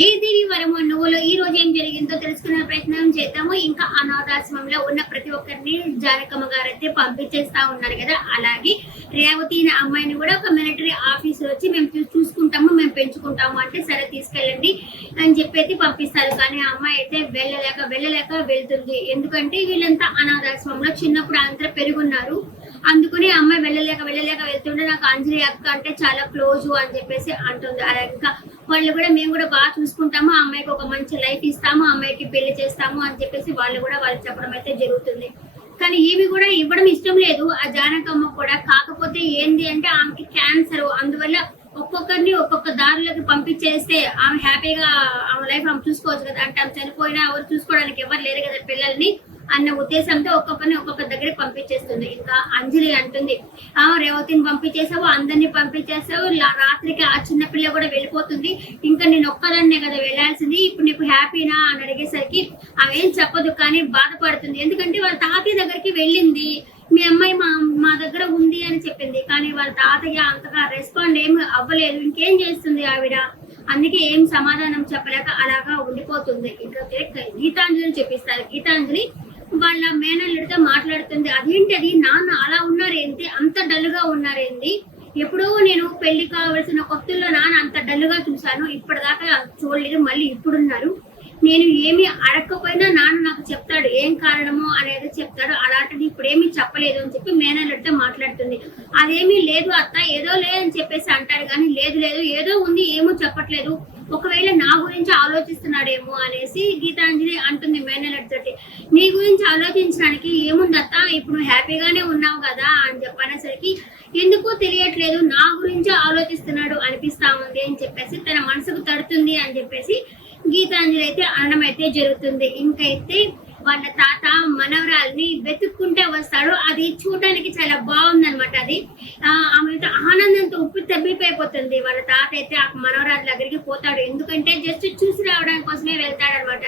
ఏది వరము నువ్వులో ఈ రోజు ఏం జరిగిందో తెలుసుకునే ప్రయత్నం చేద్దాము. ఇంకా అనాథాశ్రమంలో ఉన్న ప్రతి ఒక్కరిని జానకమ్మ గారు అయితే పంపించేస్తా ఉన్నారు కదా. అలాగే రేవతి అమ్మాయిని కూడా ఒక మిలిటరీ ఆఫీసర్ వచ్చి మేము చూసుకుంటాము, మేము పెంచుకుంటాము అంటే సరే తీసుకెళ్ళండి అని చెప్పి పంపిస్తారు. కానీ ఆ అమ్మాయి అయితే వెళ్ళలేక వెళ్తుంది. ఎందుకంటే వీళ్ళంతా అనాథాశ్రమంలో చిన్నప్పుడు అంతా పెరుగున్నారు. అందుకని అమ్మాయి వెళ్ళలేక వెళ్తుంటే నాకు అంజలి అక్క అంటే చాలా క్లోజ్ అని చెప్పేసి అంటుంది. అలా ఇంకా వాళ్ళు కూడా మేము కూడా బాగా చూసుకుంటాము, ఆ అమ్మాయికి ఒక మంచి లైఫ్ ఇస్తాము, ఆ అమ్మాయికి పెళ్లి చేస్తాము అని చెప్పేసి వాళ్ళు చెప్పడం అయితే జరుగుతుంది. కానీ ఈమె కూడా ఇవ్వడం ఇష్టం లేదు ఆ జానకమ్మ కూడా. కాకపోతే ఏంది అంటే ఆమెకి క్యాన్సర్, అందువల్ల ఒక్కొక్కరిని ఒక్కొక్క దారిలోకి పంపించేస్తే ఆమె హ్యాపీగా ఆమె లైఫ్ ఆమె చూసుకోవచ్చు కదా. అంటే ఆమె చనిపోయినా ఎవరు చూసుకోవడానికి ఎవరు లేరు కదా పిల్లల్ని అన్న ఉద్దేశంతో ఒక్కొక్కరిని ఒక్కొక్క దగ్గరికి పంపించేస్తుంది. ఇంకా అంజలి అంటుంది, రేవతిని పంపించేసావు, అందరినీ పంపించేసావు, రాత్రికి ఆ చిన్న పిల్ల కూడా వెళ్ళిపోతుంది, ఇంకా నేను ఒక్కదాన్నే కదా వెళ్ళాల్సింది, ఇప్పుడు నీకు హ్యాపీనా అని అడిగేసరికి ఆమె ఏం చెప్పదు కానీ బాధపడుతుంది. ఎందుకంటే వాళ్ళ తాతయ్య దగ్గరికి వెళ్ళింది, మీ అమ్మాయి మా దగ్గర ఉంది అని చెప్పింది. కానీ వాళ్ళ తాతయ్య అంతగా రెస్పాండ్ ఏమి అవ్వలేదు. ఇంకేం చేస్తుంది ఆవిడ, అందుకే ఏం సమాధానం చెప్పలేక అలాగా ఉండిపోతుంది. ఇంకా గీతాంజలిని చెప్పిస్తారు. గీతాంజలి వాళ్ళ మేనల్లుడితో మాట్లాడుతుంది. అదేంటి అది నాన్న అలా ఉన్నారేంటి, అంత డల్గా ఉన్నారేంటి, ఎప్పుడో నేను పెళ్లి కావాల్సిన కొత్తల్లో నాన్న అంత డల్గా చూశాను, ఇప్పటిదాకా చూడలేదు, మళ్ళీ ఇప్పుడున్నారు, నేను ఏమి అడగకపోయినా నాన్న నాకు చెప్తాడు ఏం కారణమో అనేది చెప్తాడు, అలాంటిది ఇప్పుడు ఏమీ చెప్పలేదు అని చెప్పి మేనల్లుడితో మాట్లాడుతుంది. అదేమీ లేదు అత్త, ఏదో లేదని చెప్పేసి అంటాడు. కానీ లేదు ఏదో ఉంది, ఏమో చెప్పట్లేదు, ఒకవేళ నా గురించి ఆలోచిస్తున్నాడేమో అనేసి గీతాంజలి అంటుంది మేనల్లుడితోటి. నీ గురించి ఆలోచించడానికి ఏముంది అత్త, ఇప్పుడు హ్యాపీగానే ఉన్నావు కదా అని చెప్పనేసరికి ఎందుకో తెలియట్లేదు, నా గురించి ఆలోచిస్తున్నాడు అనిపిస్తా ఉంది అని చెప్పేసి తన మనసుకు తడుతుంది అని చెప్పేసి గీతాంజలి అయితే అనడం అయితే జరుగుతుంది. ఇంకైతే వాళ్ళ తాత మనవరాల్ని వెతుక్కుంటే వస్తాడు. అది చూడడానికి చాలా బాగుంది అనమాట. అది ఆమె ఆనందంతో ఉప్పి తబ్బిపోయిపోతుంది. వాళ్ళ తాత అయితే ఆ మనవరాల దగ్గరికి పోతాడు. ఎందుకంటే జస్ట్ చూసి రావడానికి కోసమే వెళ్తాడు అనమాట.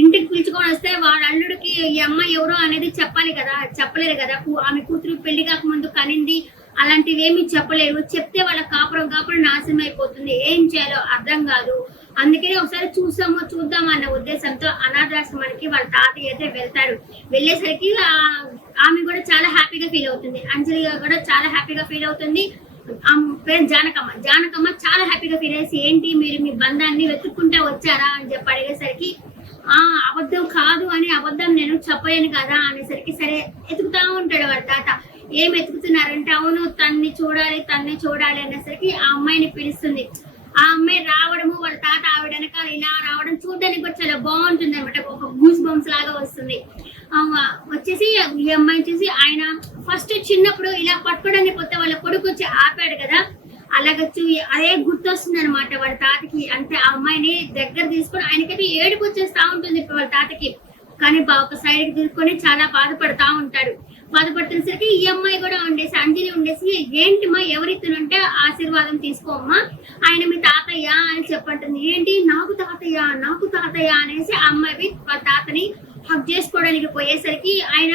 ఇంటికి పిలుచుకొని వస్తే వాళ్ళ అల్లుడికి ఈ అమ్మాయి ఎవరో అనేది చెప్పాలి కదా, చెప్పలేరు కదా. ఆమె కూతురు పెళ్లి కాకముందు కనింది, అలాంటివి ఏమి చెప్పలేరు. చెప్తే వాళ్ళ కాపురం నాశనం అయిపోతుంది, ఏం చేయాలో అర్థం కాదు. అందుకనే ఒకసారి చూద్దాం అన్న ఉద్దేశంతో అనాథాశ్రమానికి వాళ్ళ తాతయ్య అయితే వెళ్తాడు. వెళ్ళేసరికి ఆమె కూడా చాలా హ్యాపీగా ఫీల్ అవుతుంది, అంజలి కూడా చాలా హ్యాపీగా ఫీల్ అవుతుంది. పేరు జానకమ్మ చాలా హ్యాపీగా ఫీల్ అయ్యేసి ఏంటి మీరు మీ బంధాన్ని వెతుక్కుంటే వచ్చారా అని చెప్పి అడిగేసరికి అబద్ధం కాదు అని, అబద్ధం నేను చెప్పలేను కదా అనేసరికి సరే ఎతుకుతా ఉంటాడు వాళ్ళ తాత. ఏం ఎతుకుతున్నారంటే అవును తన్ని చూడాలి అనేసరికి ఆ అమ్మాయిని పిలుస్తుంది. ఆ అమ్మాయి రావడము వాళ్ళ తాత ఆవిడ వెనకాల ఇలా రావడం చూడడానికి కూడా చాలా బాగుంటుంది అనమాట. ఒక గూస్ బంప్స్ లాగా వస్తుంది. వచ్చేసి ఈ అమ్మాయిని చూసి ఆయన ఫస్ట్ చిన్నప్పుడు ఇలా పట్టుకోవడానికి పోతే వాళ్ళ కొడుకు వచ్చి ఆపాడు కదా, అలాగ అదే గుర్తొస్తుంది అనమాట వాళ్ళ తాతకి. అంటే ఆ అమ్మాయిని దగ్గర తీసుకొని ఆయనకైతే ఏడుపు వచ్చేస్తా ఉంటుంది వాళ్ళ తాతకి. కానీ ఒక సైడ్కి తీసుకొని చాలా బాధపడతా ఉంటాడు. బాధపడుతున్నసరికి ఈ అమ్మాయి కూడా ఉండేసి అంజలి ఉండేసి ఏంటిమ్మా ఎవరిస్తునంటే ఆశీర్వాదం తీసుకోమ్మా, ఆయన మీ తాతయ్య అని చెప్పంటుంది. ఏంటి నాకు తాతయ్య అనేసి ఆ అమ్మాయి వాళ్ళ తాతని హక్ చేసుకోవడానికి పోయేసరికి ఆయన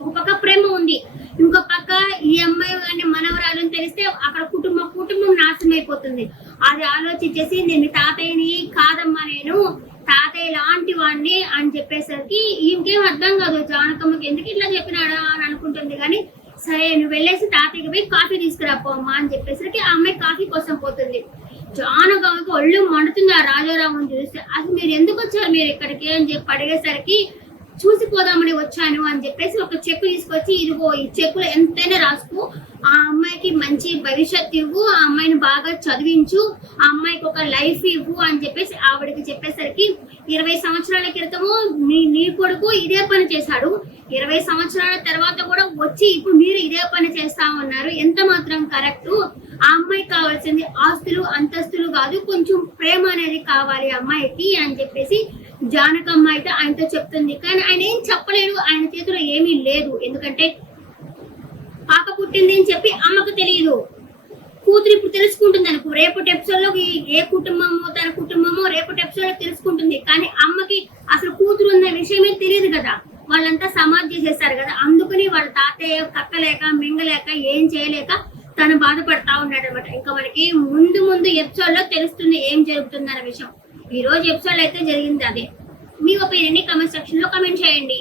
ఒక పక్క ప్రేమ ఉంది, ఇంకో పక్క ఈ అమ్మాయి కానీ మనవరాలని తెలిస్తే అక్కడ కుటుంబం నాశనం అయిపోతుంది. అది ఆలోచించేసి నేను మీ తాతయ్యని కాదమ్మా, నేను తాతయ్య లాంటి వాడిని అని చెప్పేసరికి ఇంకేం అర్థం కాదు జానకమ్మకి, ఎందుకు ఇట్లా చెప్పినాడా అని అనుకుంటుంది. కానీ సరే నువ్వు వెళ్ళేసి తాతయ్యకి పోయి కాఫీ తీసుకురాపోమ్మా అని చెప్పేసరికి ఆ అమ్మాయి కాఫీ కోసం పోతుంది. జానకమ్మకి ఒళ్ళు మండుతుంది ఆ రాజారావుని చూస్తే. అది మీరు ఎందుకు వచ్చారు మీరు ఇక్కడికి అని చెప్పి అడిగేసరికి చూసిపోదామని వచ్చాను అని చెప్పేసి ఒక చెక్కు తీసుకొచ్చి ఇదిగో ఈ చెక్కులు ఎంతైనా రాసుకో, ఆ అమ్మాయికి మంచి భవిష్యత్తు ఇవ్వు, ఆ అమ్మాయిని బాగా చదివించు, ఆ అమ్మాయికి ఒక లైఫ్ ఇవ్వు అని చెప్పేసి ఆవిడకి చెప్పేసరికి 20 సంవత్సరాల క్రితము నీ కొడుకు ఇదే పని చేశాడు, 20 సంవత్సరాల తర్వాత కూడా వచ్చి ఇప్పుడు మీరు ఇదే పని చేస్తా ఉన్నారు, ఎంత మాత్రం కరెక్ట్. ఆ అమ్మాయికి కావాల్సింది ఆస్తులు అంతస్తులు కాదు, కొంచెం ప్రేమ అనేది కావాలి అమ్మాయికి అని చెప్పేసి జానకమ్మ అయితే ఆయనతో చెప్తుంది. కానీ ఆయన ఏం చెప్పలేడు, ఆయన చేతిలో ఏమీ లేదు. ఎందుకంటే పాప పుట్టింది అని చెప్పి అమ్మకు తెలియదు, కూతురు ఇప్పుడు తెలుసుకుంటుంది అనుకో. రేపటి ఎపిసోడ్ లో ఏ కుటుంబమో తన కుటుంబమో రేపటి ఎపిసోడ్ లో తెలుసుకుంటుంది. కానీ అమ్మకి అసలు కూతురు ఉన్న విషయమే తెలియదు కదా, వాళ్ళంతా సమాధి చేసేస్తారు కదా. అందుకని వాళ్ళ తాతయ్య కక్కలేక మింగలేక ఏం చేయలేక తను బాధపడతా ఉన్నాడు అనమాట. ఇంకా మనకి ముందు ముందు ఎపిసోడ్ లో తెలుస్తుంది ఏం జరుగుతుంది అనే విషయం. ఈ రోజు ఎపిసోడ్ అయితే జరిగింది అదే. మీ ఒపీనియన్ ని కామెంట్ సెక్షన్ లో కామెంట్ చేయండి.